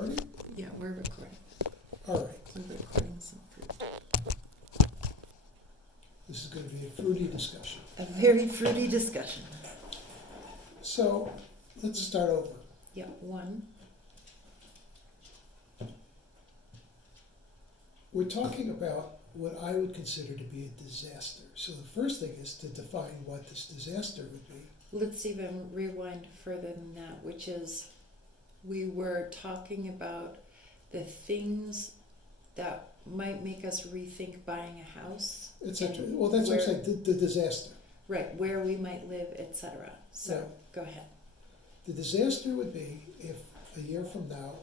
recording? Yeah, we're recording. All right, We're recording some fruit. this is gonna be a fruity discussion. A very fruity discussion. So, let's start over. Yeah, one. We're talking about what I would consider to be a disaster. So the first thing is to define what this disaster would be. Let's even rewind further than that, which is we were talking about the things that might make us rethink buying a house. Etc. and Well, that's what I'm where- saying, the disaster. Right, where we might live, etc. So, Yeah. go ahead. The disaster would be if a year from now,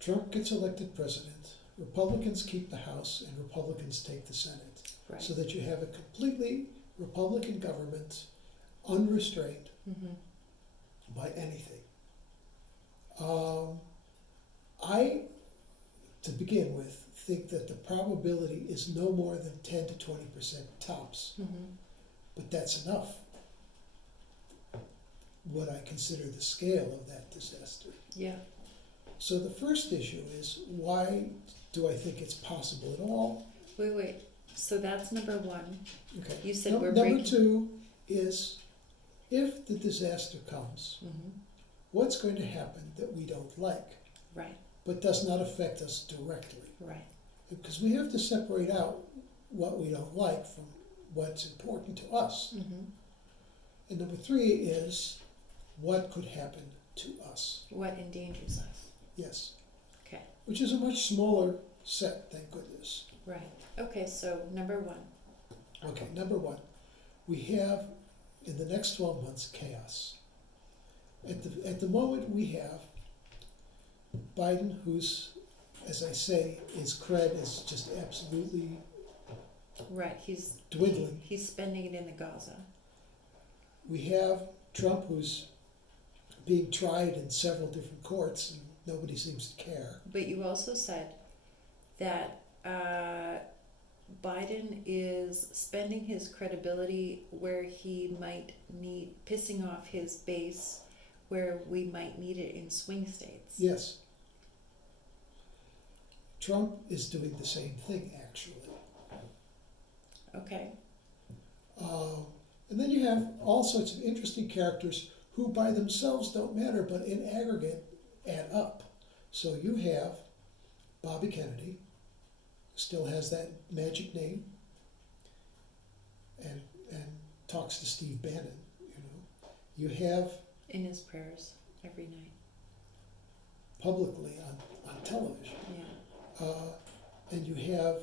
Trump gets elected president, Republicans keep the House, and Republicans take the Senate. Right. So that you have a completely Republican government, unrestrained Mm-hmm. by anything. I, to begin with, think that the probability is no more than 10 to 20% tops, Mm-hmm. but that's enough. What I consider the scale of that disaster. Yeah. So the first issue is, why do I think it's possible at all? Wait. So that's number one. Okay. You said Num- we're Number breaking. two is, if the disaster comes, Mm-hmm. what's going to happen that we don't like, Right. but does not affect us directly? Right. Because we have to separate out what we don't like from what's important to us. Mm-hmm. And number three is, what could happen to us? What endangers us? Yes, Okay. which is a much smaller set, thank goodness. Right. Okay. So number one. Okay, number one, we have, in the next 12 months, chaos. At the moment, we have Biden, who's, as I say, his cred is just absolutely Right. He's dwindling. He's spending it in the Gaza. We have Trump, who's being tried in several different courts, and nobody seems to care. But you also said that Biden is spending his credibility where he might need pissing off his base, where we might need it in swing states. Yes. Trump is doing the same thing, actually. Okay. And then you have all sorts of interesting characters who by themselves don't matter, but in aggregate add up. So you have Bobby Kennedy, still has that magic name, and talks to Steve Bannon, you know. You have In his prayers every night. publicly on television. Yeah. And you have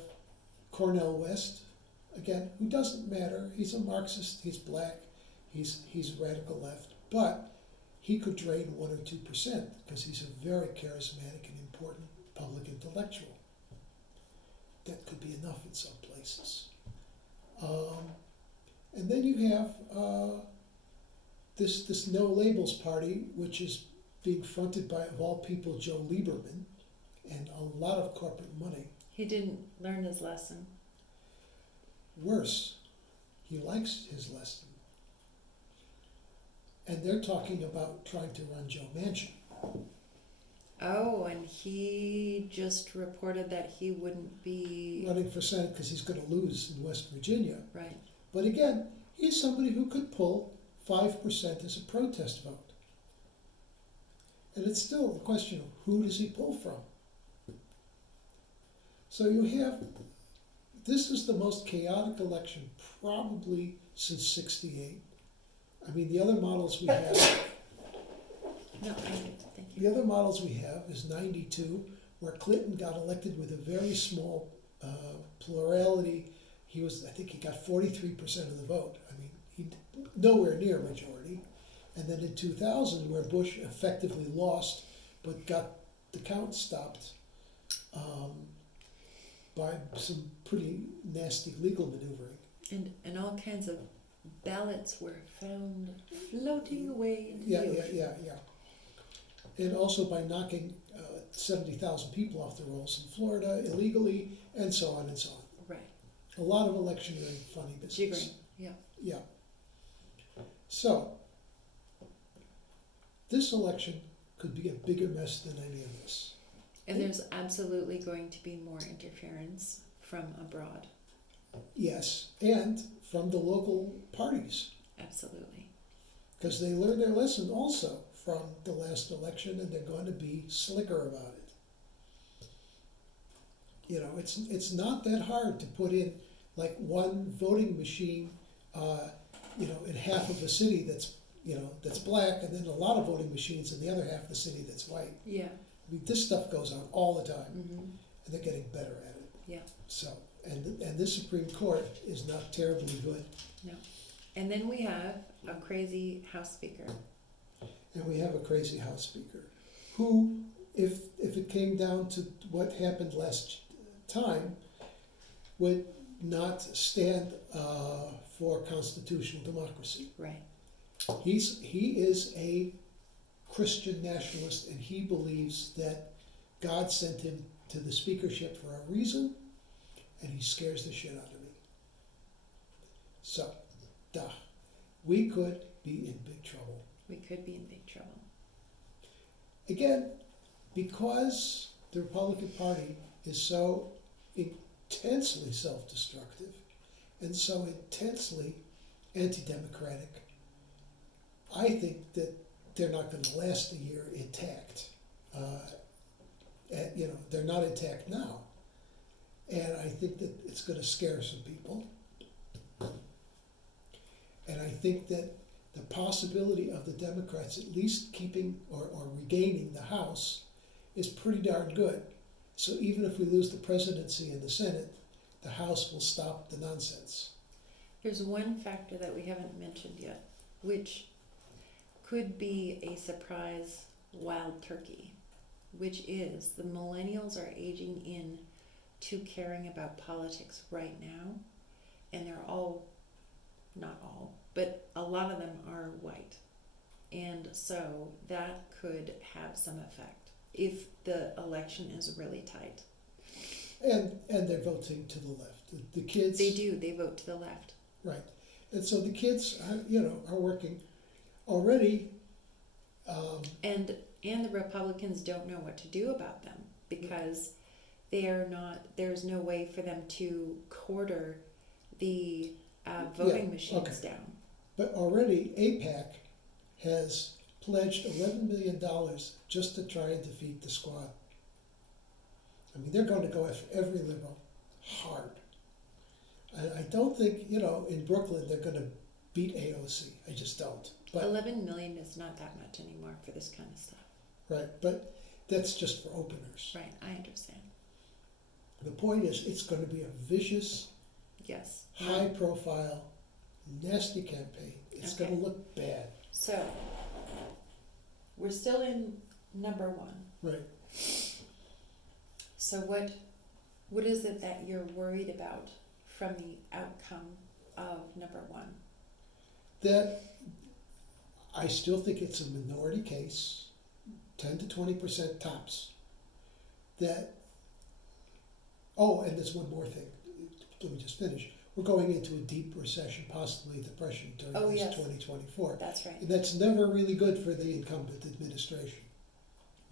Cornel West, again, who doesn't matter. He's a Marxist, he's black, he's radical left, but he could drain 1 or 2% because he's a very charismatic and important public intellectual. That could be enough in some places. And then you have this No Labels party, which is being fronted by, of all people, Joe Lieberman, and a lot of corporate money. He didn't learn his lesson. Worse, he likes his lesson. And they're talking about trying to run Joe Manchin. Oh, and he just reported that he wouldn't be Running for Senate because he's going to lose in West Virginia. right. But again, he's somebody who could pull 5% as a protest vote. And it's still a question of who does he pull from? So you have, this is the most chaotic election probably since '68. I mean, the other models we have, No, thank you. the other models we have is '92, where Clinton got elected with a very small plurality. I think he got 43% of the vote. I mean, he nowhere near majority. And then in 2000, where Bush effectively lost, but got the count stopped by some pretty nasty legal maneuvering. And all kinds of ballots were found floating away into Yeah, the yeah, ocean. yeah. And also by knocking 70,000 people off the rolls in Florida illegally, and so on and so on. Right. A lot of electioneering funny business. Jiggering. Yeah. Yeah. So, this election could be a bigger mess than any of this. And there's absolutely going to be more interference from abroad. Yes, and from the local parties, Absolutely. because they learned their lesson also from the last election, and they're going to be slicker about it. You know, it's not that hard to put in like one voting machine, you know, in half of a city that's, you know, that's black, and then a lot of voting machines in the other half of the city that's white. Yeah. I mean, this stuff goes on all the time, Mm-hmm. and they're getting better at it. Yeah. So, and this Supreme Court is not terribly good, No. And then we have a crazy House Speaker. and we have a crazy House Speaker, who, if it came down to what happened last time, would not stand for constitutional democracy. Right. He is a Christian nationalist, and he believes that God sent him to the speakership for a reason, and he scares the shit out of me. So, we could be in big trouble. We could be in big trouble. Again, because the Republican Party is so intensely self-destructive and so intensely anti-democratic, I think that they're not going to last a year intact. You know, they're not intact now. And I think that it's going to scare some people. And I think that the possibility of the Democrats at least keeping or regaining the House is pretty darn good. So even if we lose the presidency and the Senate, the House will stop the nonsense. There's one factor that we haven't mentioned yet, which could be a surprise wild turkey, which is the millennials are aging in to caring about politics right now, and they're all, not all, but a lot of them are white. And so that could have some effect if the election is really tight. And they're voting to the left. The kids. They do, they vote to the left. Right. And so the kids, you know, are working already. And the Republicans don't know what to do about them because they are not. There's no way for them to quarter the voting machines down. But already AIPAC has pledged $11 million just to try and defeat the squad. I mean, they're going to go after every liberal hard. I don't think, you know, in Brooklyn they're going to beat AOC. I just don't. But 11 million is not that much anymore for this kind of stuff. right, but that's just for openers. Right, I understand. The point is, it's going to be a vicious, Yes. high-profile, nasty campaign. It's Okay. going to look bad. So, we're still in number one. Right. So what is it that you're worried about from the outcome of number one? That I still think it's a minority case, 10 to 20% tops. That, oh, and there's one more thing. Let me just finish. We're going into a deep recession, possibly a depression during this 2024. That's right. And that's never really good for the incumbent administration.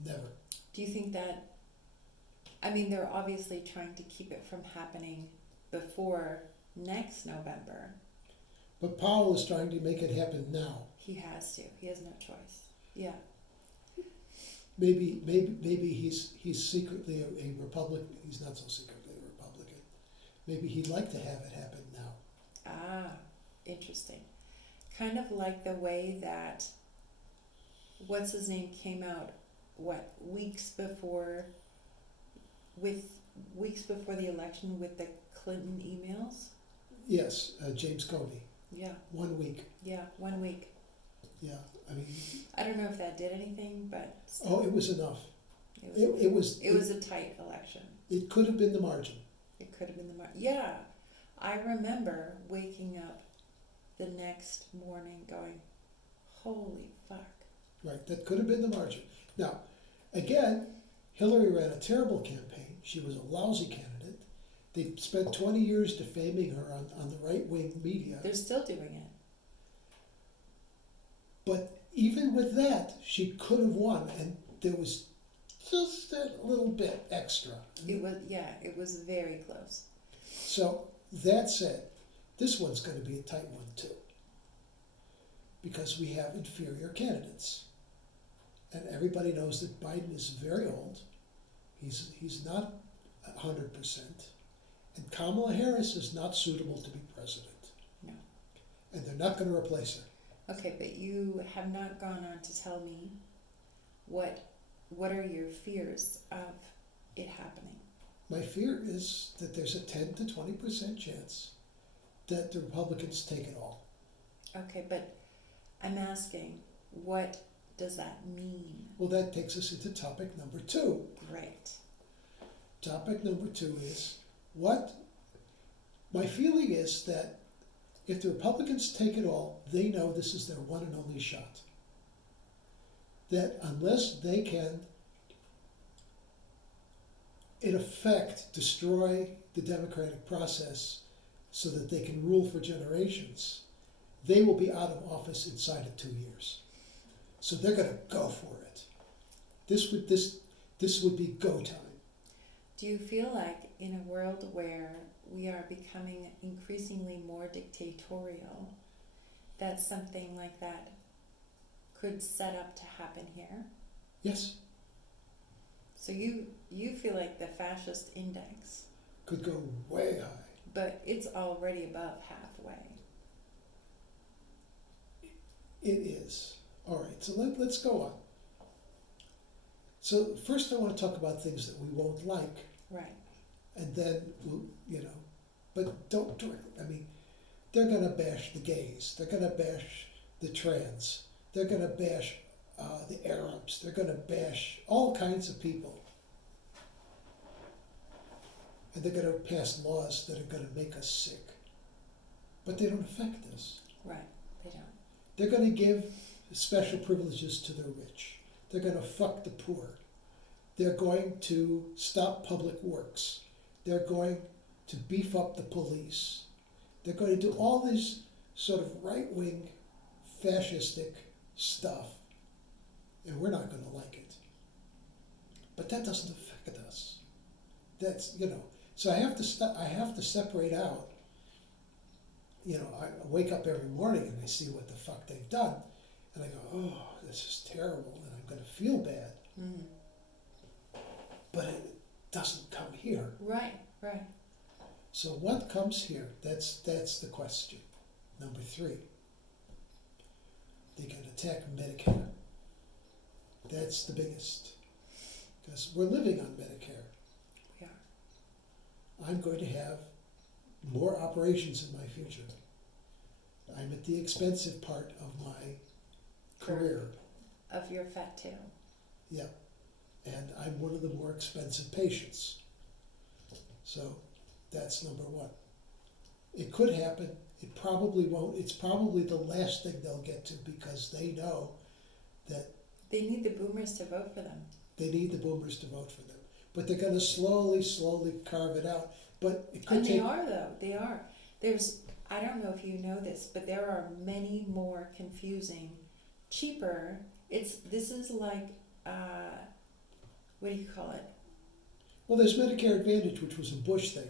Never. Do you think that, I mean, they're obviously trying to keep it from happening before next November. But Powell is trying to make it happen now. He has to. He has no choice. Yeah. Maybe he's secretly a Republican. He's not so secretly a Republican. Maybe he'd like to have it happen now. Ah, interesting. Kind of like the way that, what's his name came out, weeks before the election with the Clinton emails? Yes, James Comey. Yeah. 1 week. Yeah, 1 week. Yeah, I mean. I don't know if that did anything, but still, Oh, it was enough. it was It was a tight election. It could have been the margin. It could have been yeah. I remember waking up the next morning going, holy fuck. Right, that could have been the margin. Now, again, Hillary ran a terrible campaign. She was a lousy candidate. They spent 20 years defaming her on the right-wing media. They're still doing it. But even with that, she could have won. And there was just a little bit extra. It was very close. So, that said, this one's gonna be a tight one too. Because we have inferior candidates. And everybody knows that Biden is very old. He's not 100%. And Kamala Harris is not suitable to be president. No. And they're not gonna replace her. Okay, but you have not gone on to tell me what are your fears of it happening? My fear is that there's a 10 to 20% chance that the Republicans take it all. Okay, but I'm asking, what does that mean? Well, that takes us into topic number 2. Great. Topic number 2 is my feeling is that if the Republicans take it all, they know this is their one and only shot. That unless they can, in effect, destroy the democratic process so that they can rule for generations, they will be out of office inside of 2 years. So they're going to go for it. This would be go time. Do you feel like in a world where we are becoming increasingly more dictatorial, that something like that could set up to happen here? Yes, So you feel like the fascist index, could go way high. but it's already above halfway. It is. All right, so let's go on. So first I want to talk about things that we won't like, Right. and then, but don't directly. I mean, they're going to bash the gays. They're going to bash the trans. They're going to bash the Arabs. They're going to bash all kinds of people. And they're going to pass laws that are going to make us sick. But they don't affect us. Right. They don't. They're going to give special privileges to the rich. They're going to fuck the poor. They're going to stop public works. They're going to beef up the police. They're going to do all this sort of right-wing, fascistic stuff. And we're not going to like it. But that doesn't affect us. That's, so I have to separate out. I wake up every morning and I see what the fuck they've done. And I go, oh, this is terrible, and I'm going to feel bad. Mm. But it doesn't come here. Right. Right. So what comes here? That's the question. Number 3. They can attack Medicare. That's the biggest. Because we're living on Medicare. We are. I'm going to have more operations in my future. I'm at the expensive part of my career. Of your fat tail. Yeah. And I'm one of the more expensive patients. So that's number 1. It could happen. It probably won't. It's probably the last thing they'll get to because they know that They need the boomers to vote for them. they need the boomers to vote for them. But they're going to slowly carve it out. But it could And take... they are, though. They are. I don't know if you know this, but there are many more confusing, cheaper. This is like, what do you call it? Well, there's Medicare Advantage, which was a Bush thing.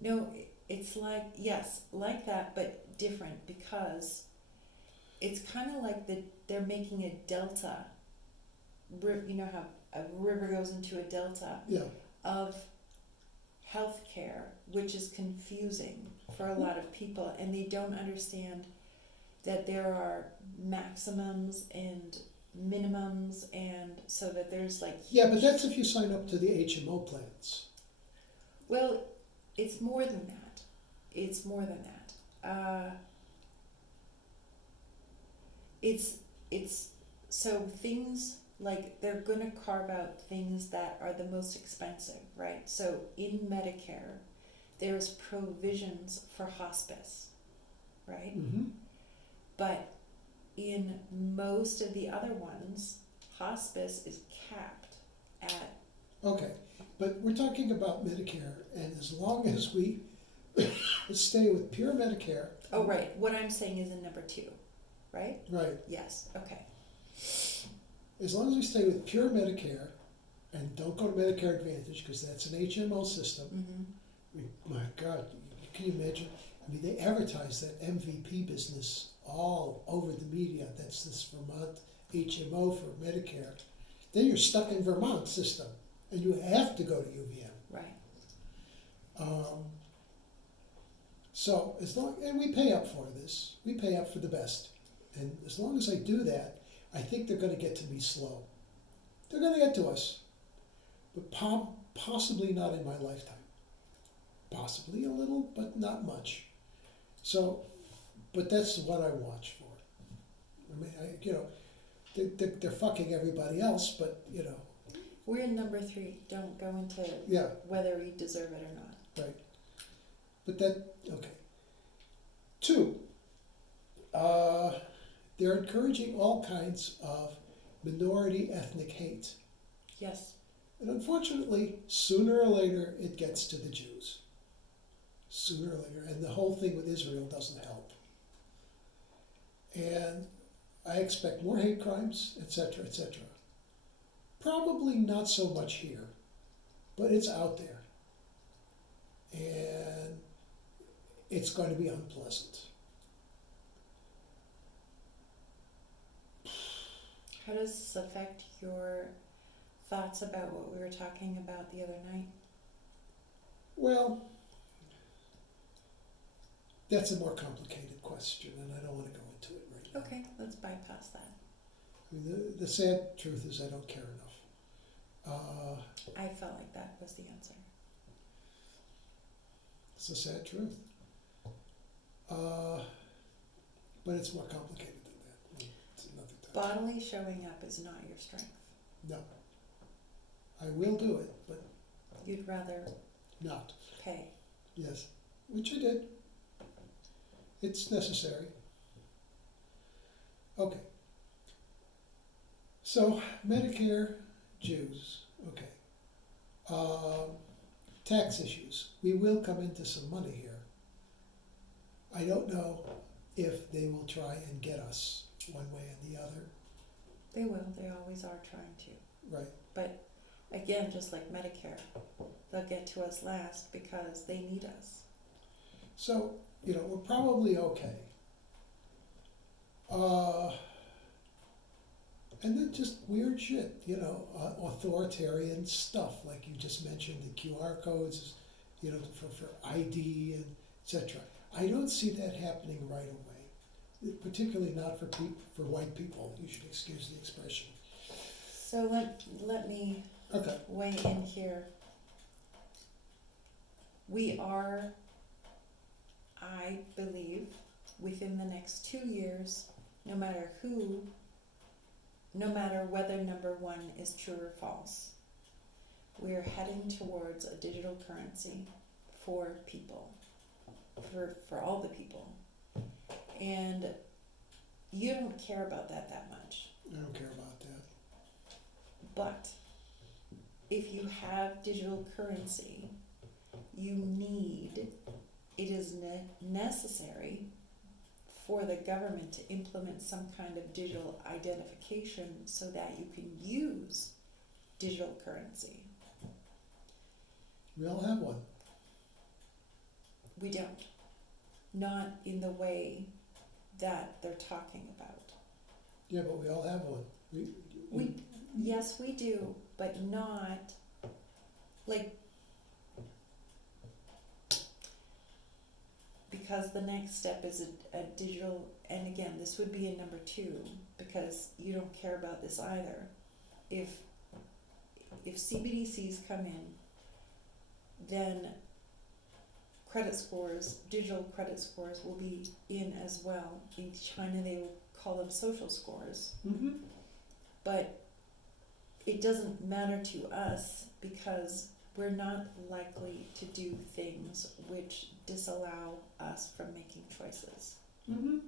No, it's like, yes, like that, but different because it's kind of like they're making a delta. You know how a river goes into a delta Yeah. of healthcare, which is confusing for a lot of people, and they don't understand that there are maximums and minimums, and so that there's like Yeah, but that's if you sign up to the HMO plans. well, it's more than that. It's more than that. It's so things like they're gonna carve out things that are the most expensive, right? So in Medicare, there's provisions for hospice, right? Mm-hmm. But in most of the other ones, hospice is capped at Okay, but we're talking about Medicare, and as long as we stay with pure Medicare... oh right. What I'm saying is in number 2, right? Right. Yes. Okay. As long as we stay with pure Medicare, and don't go to Medicare Advantage, because that's an HMO system. My God, can you imagine? I mean, they advertise that MVP business all over the media. That's this Vermont HMO for Medicare. Then you're stuck in Vermont system, and you have to go to UVM. Right. So as long, and we pay up for this, we pay up for the best. And as long as I do that, I think they're gonna get to me slow. They're gonna get to us, but possibly not in my lifetime. Possibly a little, but not much. So, but that's what I watch for. I mean, they're fucking everybody else, but, We're in number 3. Don't go into yeah, whether we deserve it or not. right. But that, okay. 2, they're encouraging all kinds of minority ethnic hate. Yes. And unfortunately, sooner or later, it gets to the Jews. Sooner or later. And the whole thing with Israel doesn't help. And I expect more hate crimes, etc., etc. Probably not so much here, but it's out there. And it's going to be unpleasant. How does this affect your thoughts about what we were talking about the other night? Well, that's a more complicated question, and I don't want to go into it right now. Okay, let's bypass that. I mean, the sad truth is I don't care enough. I felt like that was the answer. It's the sad truth. But it's more complicated than that. It's another time. Bodily showing up is not your strength. No. I will do it, but You'd rather not. pay. Yes. Which I did. It's necessary. Okay. So, Medicare, Jews, okay. Tax issues. We will come into some money here. I don't know if they will try and get us one way or the other. They will. They always are trying to. Right. But again, just like Medicare, they'll get to us last because they need us. So, we're probably okay. And then just weird shit, authoritarian stuff, like you just mentioned, the QR codes, for ID and etc. I don't see that happening right away, particularly not for white people. You should excuse the expression. So let me Okay. weigh in here. We are, I believe, within the next 2 years, no matter whether number 1 is true or false, we are heading towards a digital currency for people, for all the people. And you don't care about that much. I don't care about that. But if you have digital currency, it is necessary for the government to implement some kind of digital identification so that you can use digital currency. We all have one. We don't. Not in the way that they're talking about. Yeah, but we all have one. Yes, we do, but not like, because the next step is a digital, and again, this would be a number 2, because you don't care about this either. If CBDCs come in, then digital credit scores will be in as well. In China, they will call them social scores. Mm-hmm. But it doesn't matter to us because we're not likely to do things which disallow us from making choices. Mm-hmm.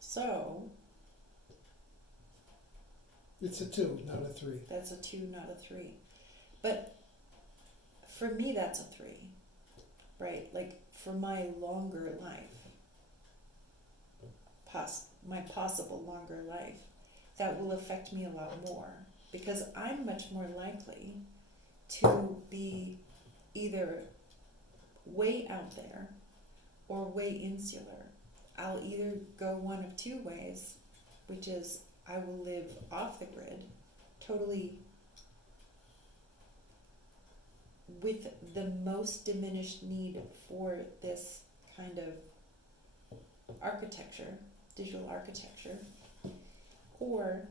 So It's a 2, not a 3. that's a 2, not a 3. But for me, that's a 3, right? Like for my longer life, my possible longer life, that will affect me a lot more because I'm much more likely to be either way out there or way insular. I'll either go one of two ways, which is I will live off the grid, totally with the most diminished need for this kind of architecture, digital architecture, or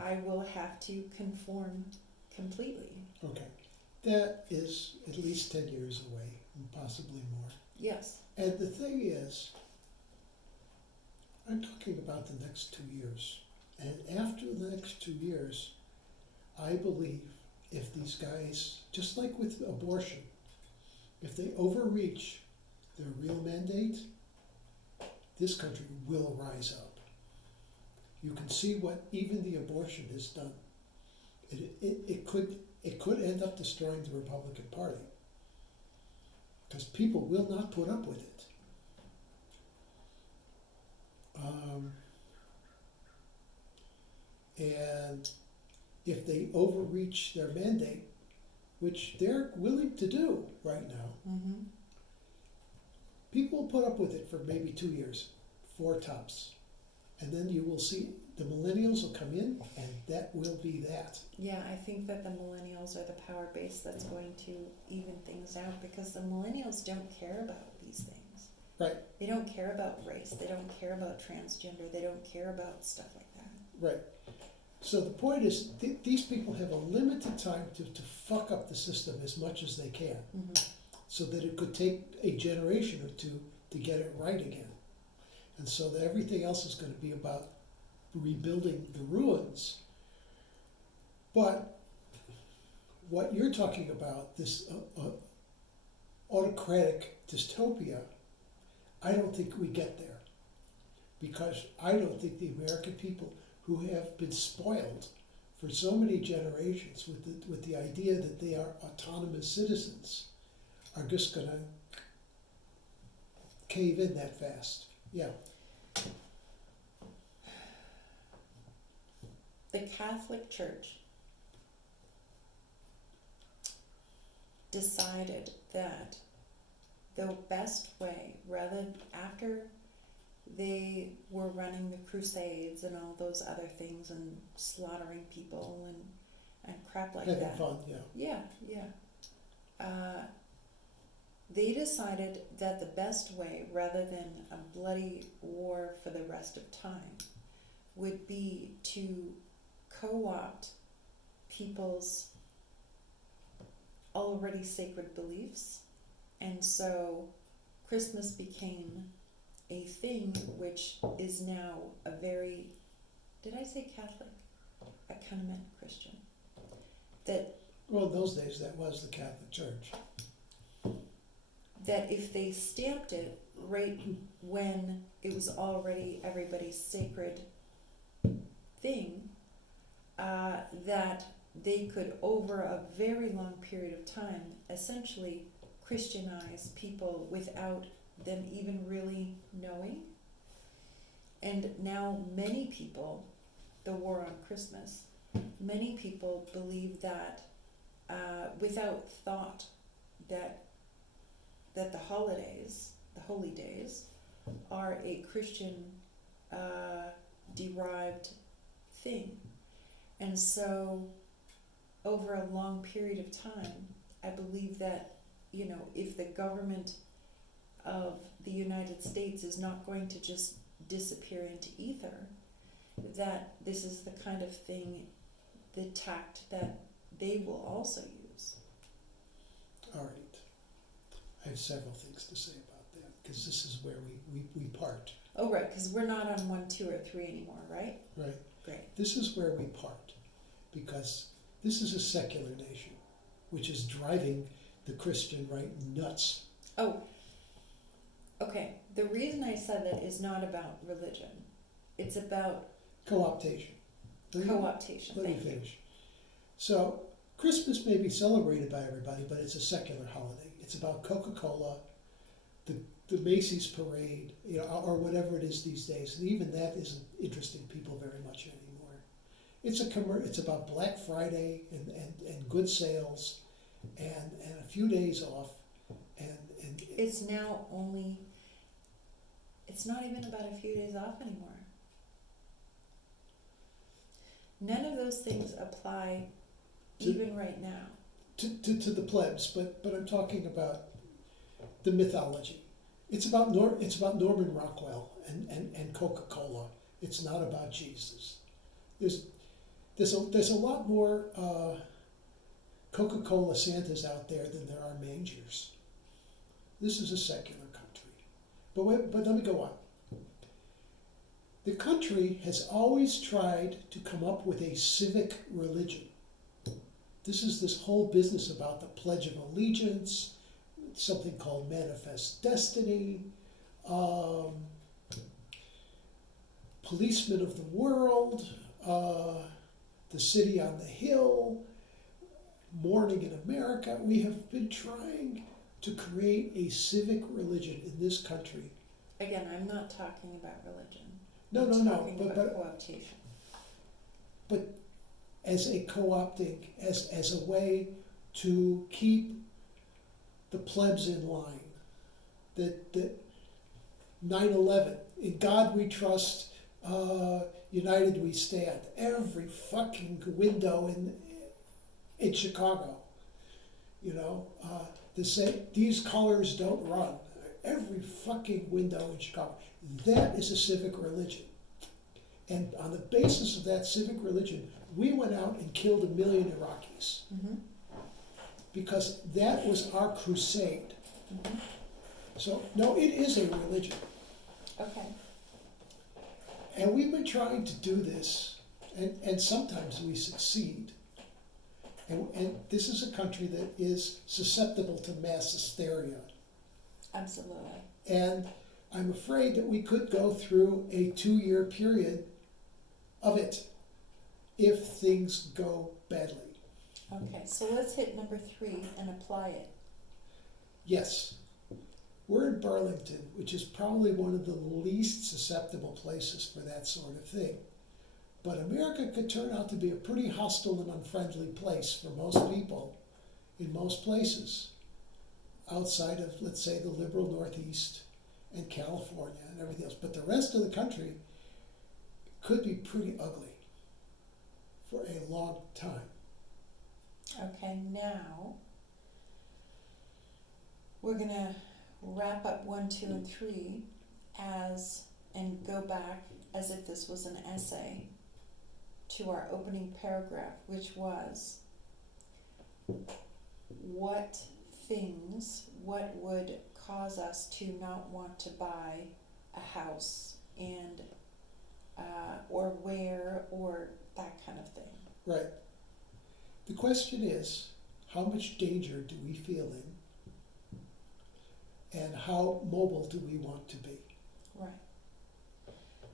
I will have to conform completely. Okay, that is at least 10 years away, and possibly more. Yes. And the thing is, I'm talking about the next 2 years. And after the next 2 years, I believe if these guys, just like with abortion, if they overreach their real mandate, this country will rise up. You can see what even the abortion has done. It could end up destroying the Republican Party, because people will not put up with it. And if they overreach their mandate, which they're willing to do right now, Mm-hmm. people will put up with it for maybe 2 years, 4 tops. And then you will see the millennials will come in, and that will be that. Yeah, I think that the millennials are the power base that's going to even things out, because the millennials don't care about these things. Right. They don't care about race. They don't care about transgender. They don't care about stuff like that. Right. So the point is, these people have a limited time to fuck up the system as much as they can, Mm-hmm. so that it could take a generation or two to get it right again. And so that everything else is going to be about rebuilding the ruins. But what you're talking about, this autocratic dystopia, I don't think we get there. Because I don't think the American people, who have been spoiled for so many generations with the idea that they are autonomous citizens, are just going to cave in that fast. Yeah. The Catholic Church decided that the best way, rather after they were running the Crusades and all those other things and slaughtering people and crap like Having that. fun, yeah. Yeah, yeah. They decided that the best way, rather than a bloody war for the rest of time, would be to co-opt people's already sacred beliefs. And so Christmas became a thing which is now a very, did I say Catholic? I kind of meant Christian. That Well, in those days, that was the Catholic Church. that if they stamped it right when it was already everybody's sacred thing, that they could, over a very long period of time, essentially Christianize people without them even really knowing. And now many people, the war on Christmas, many people believe that without thought that the holidays, the holy days, are a Christian derived thing. And so over a long period of time, I believe that, you know, if the government of the United States is not going to just disappear into ether, that this is the kind of thing, the tact that they will also use. All right. I have several things to say about that, because this is where we part. Oh, right, because we're not on 1, 2, or 3 anymore, right? Right. Great. This is where we part, because this is a secular nation, which is driving the Christian right nuts. Oh, okay. The reason I said that is not about religion. It's about Co-optation. co-optation. Let me Thank you. finish. So, Christmas may be celebrated by everybody, but it's a secular holiday. It's about Coca-Cola, the Macy's parade, you know, or whatever it is these days. And even that isn't interesting people very much anymore. It's about Black Friday and good sales and a few days off and It's now only, it's not even about a few days off anymore. None of those things apply even right now. to the plebs, but I'm talking about the mythology. It's about Norman Rockwell and Coca-Cola. It's not about Jesus. There's a lot more Coca-Cola Santas out there than there are mangers. This is a secular country. But let me go on. The country has always tried to come up with a civic religion. This is this whole business about the Pledge of Allegiance, something called Manifest Destiny, Policemen of the World, the City on the Hill, Morning in America. We have been trying to create a civic religion in this country. Again, I'm not talking about religion. No, I'm no, talking no, about cooptation. but as a co-opting, as a way to keep the plebs in line, that 9/11, in God we trust, united we stand. Every fucking window in Chicago, these colors don't run. Every fucking window in Chicago. That is a civic religion. And on the basis of that civic religion, we went out and killed 1 million Iraqis. Mm-hmm. Because that was our crusade. Mm-hmm. So, no, it is a religion. Okay. And we've been trying to do this, and sometimes we succeed. And this is a country that is susceptible to mass hysteria. Absolutely. And I'm afraid that we could go through a 2-year period of it if things go badly. Okay, so let's hit number 3 and apply it. Yes, we're in Burlington, which is probably one of the least susceptible places for that sort of thing. But America could turn out to be a pretty hostile and unfriendly place for most people in most places outside of, let's say, the liberal Northeast and California and everything else. But the rest of the country could be pretty ugly for a long time. Okay, now we're gonna wrap up 1, 2, and 3 and go back as if this was an essay to our opening paragraph, which was what would cause us to not want to buy a house and or where, or that kind of thing. Right. The question is, how much danger do we feel in? And how mobile do we want to be? Right.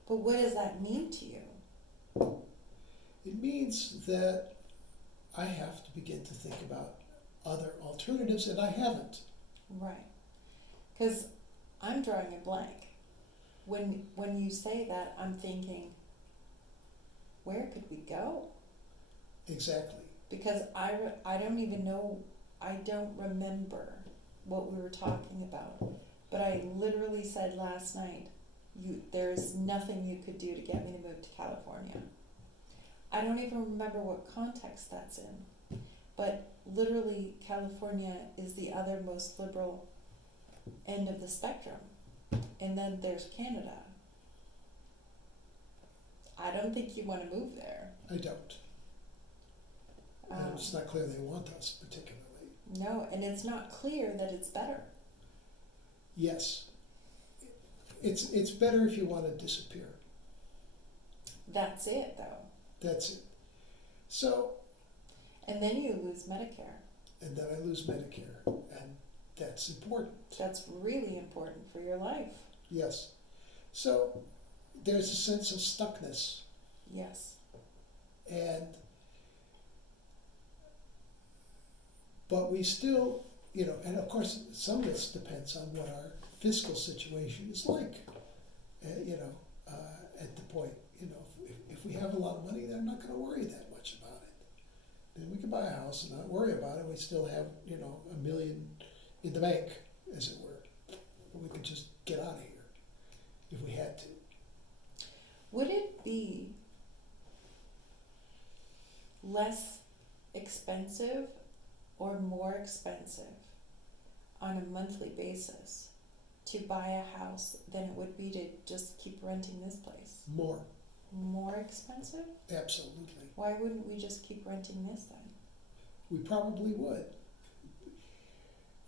But what does that mean to you? It means that I have to begin to think about other alternatives, and I haven't. Right. Because I'm drawing a blank. When you say that, I'm thinking, where could we go? Exactly. Because I don't even know, I don't remember what we were talking about. But I literally said last night, there's nothing you could do to get me to move to California. I don't even remember what context that's in. But literally, California is the other most liberal end of the spectrum. And then there's Canada. I don't think you want to move there. I don't. And it's not clear they want us particularly. No, and it's not clear that it's better. Yes. It's better if you want to disappear. That's it, though. That's it. So, And then you lose Medicare. and then I lose Medicare, and that's important. That's really important for your life. Yes. So, there's a sense of stuckness, Yes. but we still, and of course, some of this depends on what our fiscal situation is like, at the point, if we have a lot of money, then I'm not gonna worry that much about it. Then we can buy a house and not worry about it, we still have, you know, $1 million in the bank, as it were. But we could just get out of here if we had to. Would it be less expensive or more expensive on a monthly basis to buy a house than it would be to just keep renting this place? More, More expensive? absolutely. Why wouldn't we just keep renting this then? We probably would.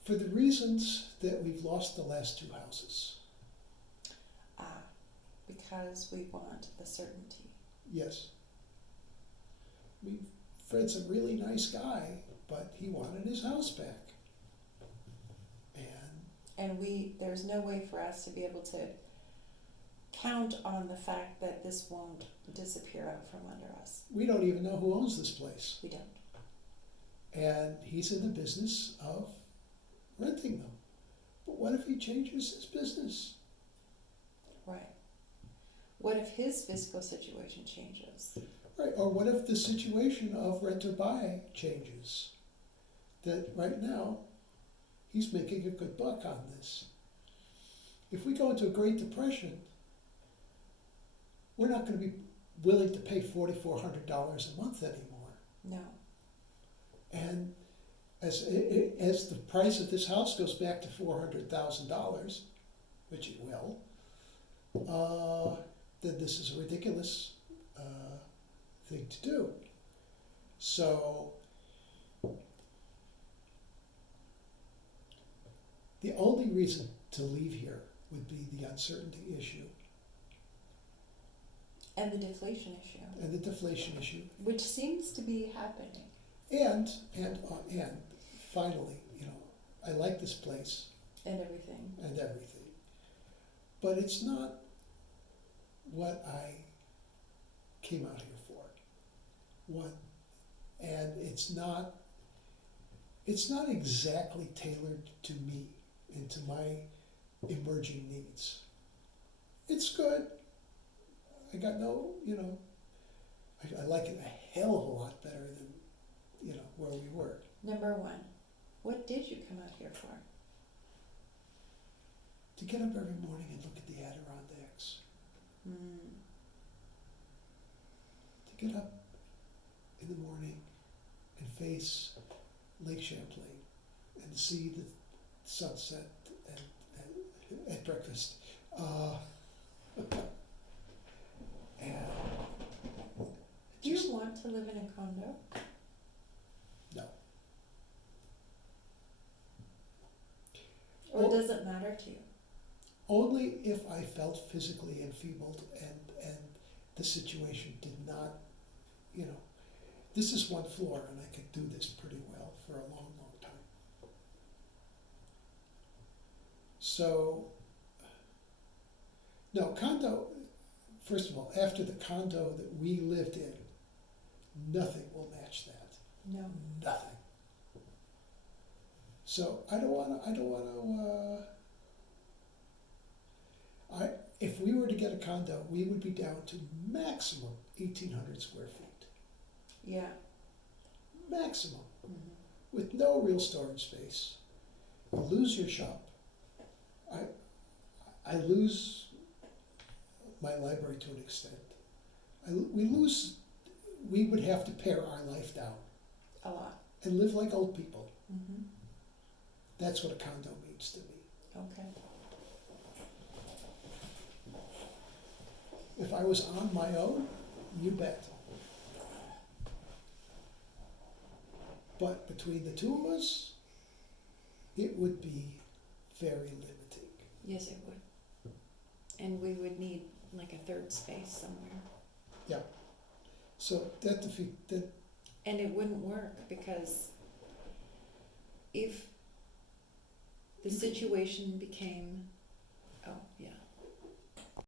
For the reasons that we've lost the last 2 houses. Ah, because we want the certainty. Yes. I mean, Fred's a really nice guy, but he wanted his house back. And And there's no way for us to be able to count on the fact that this won't disappear out from under us. we don't even know who owns this place. We don't. And he's in the business of renting them. But what if he changes his business? Right. What if his fiscal situation changes? Right, or what if the situation of rent or buy changes? That right now, he's making a good buck on this. If we go into a Great Depression, we're not going to be willing to pay $4,400 a month anymore. No. And as the price of this house goes back to $400,000, which it will, then this is a ridiculous thing to do. So the only reason to leave here would be the uncertainty issue And the deflation issue, and the deflation issue, which seems to be happening. and finally, you know, I like this place And everything. and everything, but it's not what I came out here for. And it's not exactly tailored to me and to my emerging needs. It's good. I got no, you know, I like it a hell of a lot better than, you know, where we were. Number one, what did you come out here for? To get up every morning and look at the Adirondacks. To get up in the morning and face Lake Champlain and see the sunset and at breakfast. And Do you just, want to live in a condo? no. Or Well- does it matter to you? Only if I felt physically enfeebled and the situation did not, you know, this is 1 floor and I could do this pretty well for a long, long time. So, no, condo, first of all, after the condo that we lived in, nothing will match that. No. Nothing. So I don't wanna, if we were to get a condo, we would be down to maximum 1,800 square feet. Yeah. Maximum. Mhm. With no real storage space. You lose your shop. I lose my library to an extent. We would have to pare our life down A lot. and live like old people. Mm-hmm. That's what a condo means to me. Okay. If I was on my own, you bet. But between the two of us, it would be very limiting. Yes, it would. And we would need like a third space somewhere. So that that And it wouldn't work because if the situation became, oh, yeah,